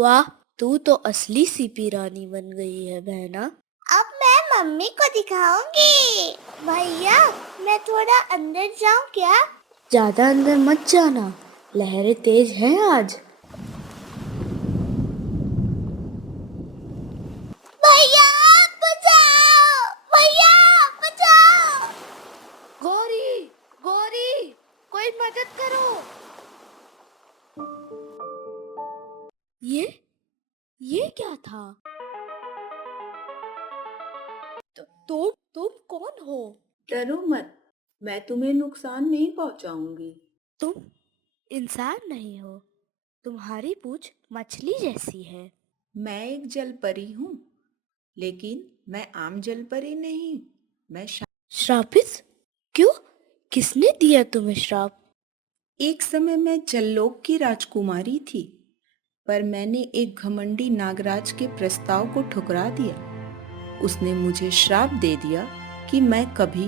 वाह, तू तो असली सीपी रानी बन गई है बहना। अब मैं मम्मी को दिखाऊंगी। भैया, मैं थोड़ा अंदर जाऊं क्या? ज्यादा अंदर मत जाना, लहरें तेज हैं आज। भैया बचाओ! भैया बचाओ! गौरी, गौरी, कोई मदद करो। ये क्या था? तुम कौन हो? डरो मत, मैं तुम्हें नुकसान नहीं पहुंचाऊंगी। तुम इंसान नहीं हो, तुम्हारी पूंछ मछली जैसी है। मैं एक जलपरी हूँ, लेकिन मैं आम जलपरी नहीं। मैं श्रापित? क्यों? किसने दिया तुम्हें श्राप? एक समय मैं जललोक की राजकुमारी थी, पर मैंने एक घमंडी नागराज के प्रस्ताव को ठुकरा दिया। उसने मुझे श्राप दे दिया कि मैं कभी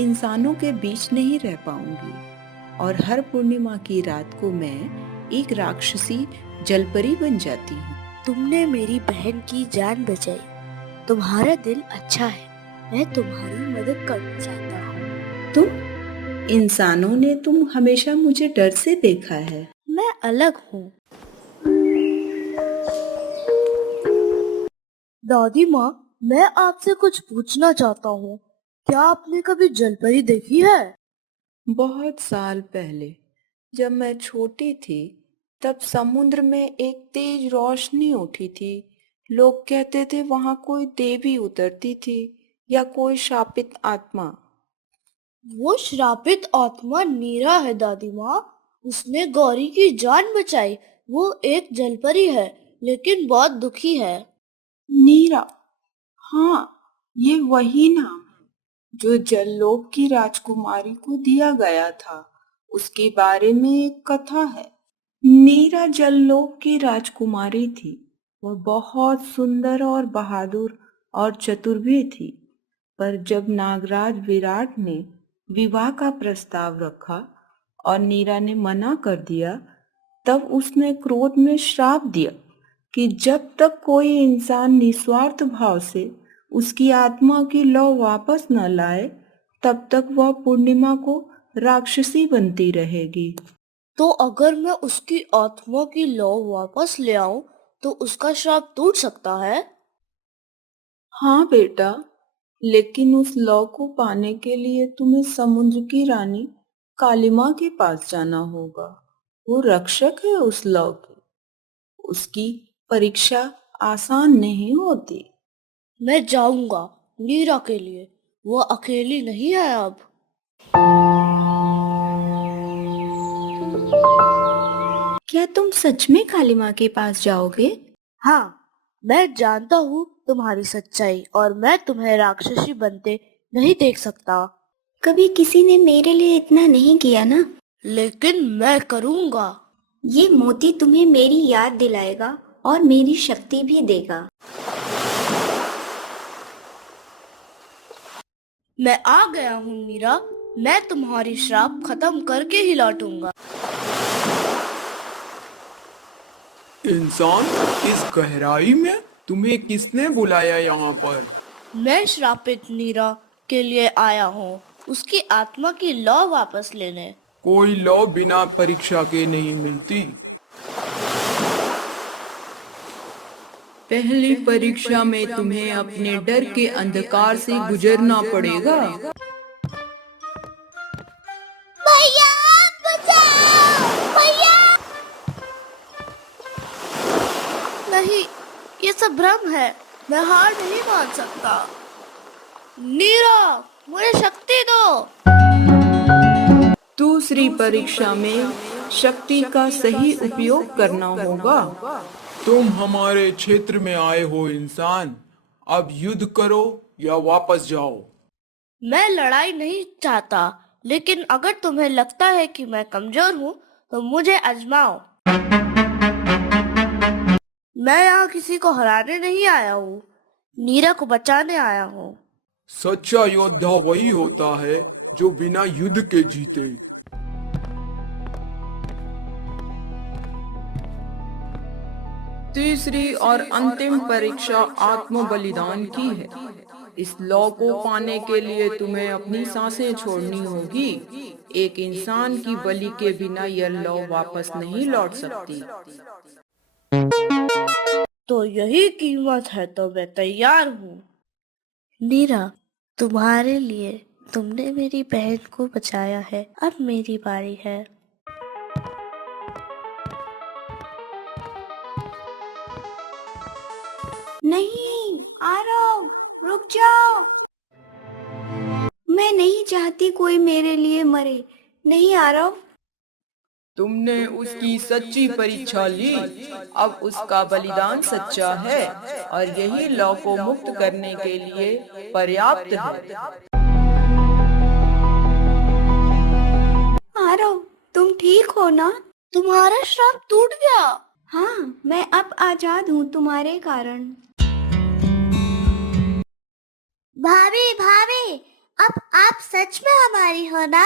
इंसानों के बीच नहीं रह पाऊंगी और हर पूर्णिमा की रात को मैं एक राक्षसी जलपरी बन जाती हूँ। तुमने मेरी बहन की जान बचाई। तुम्हारा दिल अच्छा है, मैं तुम्हारी मदद करना चाहता हूँ। तुम इंसानों ने तुम हमेशा मुझे डर से देखा है। मैं अलग हूँ। दादी माँ, मैं आपसे कुछ पूछना चाहता हूँ। क्या आपने कभी जलपरी देखी है? बहुत साल पहले जब मैं छोटी थी, तब समुद्र में एक तेज रोशनी उठी थी। लोग कहते थे वहां कोई देवी उतरती थी या कोई शापित आत्मा। वो श्रापित आत्मा नीरा है दादी माँ। उसने गौरी की जान बचाई। वो एक जलपरी है, लेकिन बहुत दुखी है। नीरा, हाँ, ये वही नाम है जो जललोक की राजकुमारी को दिया गया था। उसके बारे में एक कथा है। नीरा जललोक की राजकुमारी थी। वह बहुत सुंदर और बहादुर और चतुर भी थी। पर जब नागराज विराट ने विवाह का प्रस्ताव रखा और नीरा ने मना कर दिया, तब उसने क्रोध में श्राप दिया कि जब तक कोई इंसान निस्वार्थ भाव से उसकी आत्मा की लौ वापस न लाए, तब तक वह पूर्णिमा को राक्षसी बनती रहेगी। तो अगर मैं उसकी आत्मा की लौ वापस ले आऊं, तो उसका श्राप टूट सकता है? हाँ बेटा, लेकिन उस लौ को पाने के लिए तुम्हें समुद्र की रानी कालिमा के पास जाना होगा। वो रक्षक है उस लौ की। उसकी परीक्षा आसान नहीं होती। मैं जाऊंगा, नीरा के लिए। वो अकेली नहीं है अब। क्या तुम सच में कालिमा के पास जाओगे? हाँ, मैं जानता हूँ तुम्हारी सच्चाई, और मैं तुम्हें राक्षसी बनते नहीं देख सकता। कभी किसी ने मेरे लिए इतना नहीं किया ना। लेकिन मैं करूंगा। ये मोती तुम्हें मेरी याद दिलाएगा और मेरी शक्ति भी देगा। मैं आ गया हूँ मीरा। मैं तुम्हारी श्राप खत्म करके ही लौटूंगा। इंसान, इस गहराई में तुम्हें किसने बुलाया यहाँ पर? मैं श्रापित नीरा के लिए आया हूँ, उसकी आत्मा की लौ वापस लेने। कोई लौ बिना परीक्षा के नहीं मिलती। पहली परीक्षा में तुम्हें अपने डर के अंधकार से गुजरना पड़ेगा। भैया बचाओ! भैया! नहीं, ये सब भ्रम है। मैं हार नहीं मान सकता। नीरा, मुझे शक्ति दो। दूसरी परीक्षा में शक्ति का सही उपयोग करना होगा। तुम हमारे क्षेत्र में आए हो इंसान, अब युद्ध करो या वापस जाओ। मैं लड़ाई नहीं चाहता, लेकिन अगर तुम्हें लगता है कि मैं कमजोर हूँ, तो मुझे आजमाओ। मैं यहाँ किसी को हराने नहीं आया हूँ, नीरा को बचाने आया हूँ। सच्चा योद्धा वही होता है जो बिना युद्ध के जीते। तीसरी और अंतिम परीक्षा आत्म बलिदान की है। इस लौ को पाने के लिए तुम्हें अपनी सांसें छोड़नी होगी। एक इंसान की बलि के बिना यह लौ वापस नहीं लौट सकती। तो यही कीमत है, तो मैं तैयार हूँ। नीरा, तुम्हारे लिए, तुमने मेरी बहन को बचाया है, अब मेरी बारी है। नहीं, आरव, रुक जाओ। मैं नहीं चाहती कोई मेरे लिए मरे। नहीं आरव। तुमने उसकी सच्ची परीक्षा ली, अब उसका बलिदान सच्चा है और यही लौ को मुक्त करने के लिए पर्याप्त है। आरव, तुम ठीक हो ना? तुम्हारा श्राप टूट गया। हाँ, मैं अब आजाद हूँ तुम्हारे कारण। भाभी, भाभी, अब आप सच में हमारी हो ना?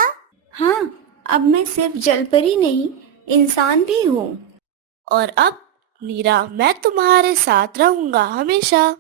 हाँ, अब मैं सिर्फ जलपरी नहीं, इंसान भी हूँ। और अब नीरा, मैं तुम्हारे साथ रहूंगा हमेशा।